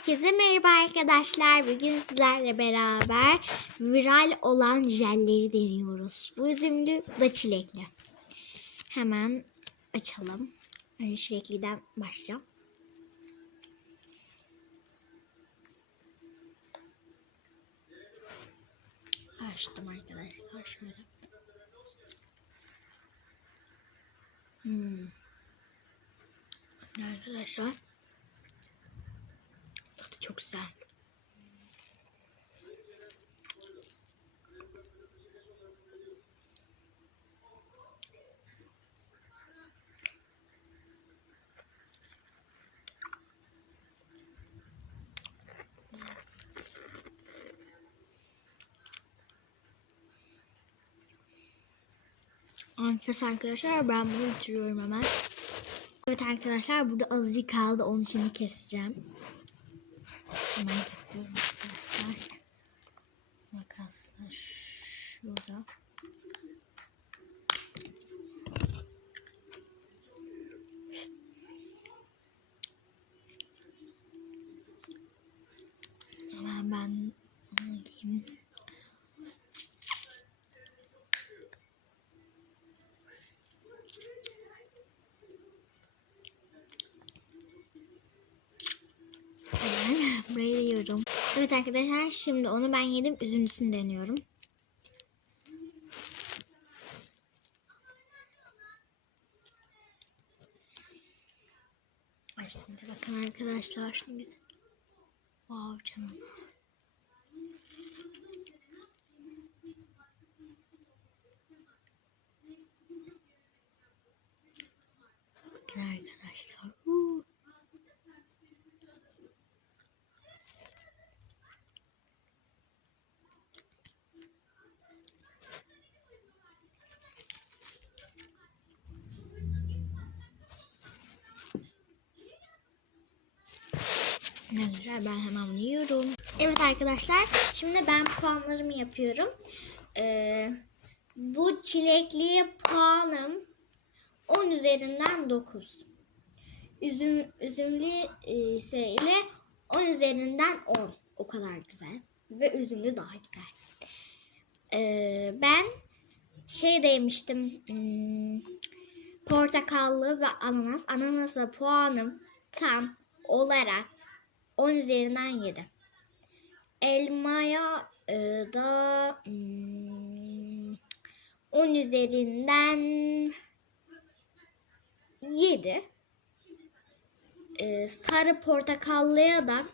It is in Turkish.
Herkese merhaba arkadaşlar. Bugün sizlerle beraber viral olan jelleri deniyoruz. Bu üzümlü, bu da çilekli. Hemen açalım. Önce çilekliden başlayacağım. Açtım arkadaşlar şöyle. Hmm. Arkadaşlar Enfes arkadaşlar ben bunu bitiriyorum hemen. Evet arkadaşlar burada azıcık kaldı onu şimdi keseceğim. Hemen kesiyorum arkadaşlar. Makasla şurada. Hemen ben onu alayım. Hemen burayı yiyorum. Evet arkadaşlar şimdi onu ben yedim. Üzümlüsünü deniyorum. Açtım bakın arkadaşlar şimdi bize. Wow canım. Bakın arkadaşlar. Huu. Arkadaşlar ben hemen bunu yiyorum. Evet arkadaşlar şimdi ben puanlarımı yapıyorum. Ee, bu çilekliye puanım 10 üzerinden 9. Üzüm, üzümlü ise ile 10 üzerinden 10. O kadar güzel. Ve üzümlü daha güzel. Ee, ben şey de yemiştim. Hmm, portakallı ve ananas. Ananasa puanım tam olarak 10 üzerinden 7. Elmaya e, da hmm, 10 üzerinden 7. E, sarı portakallıya da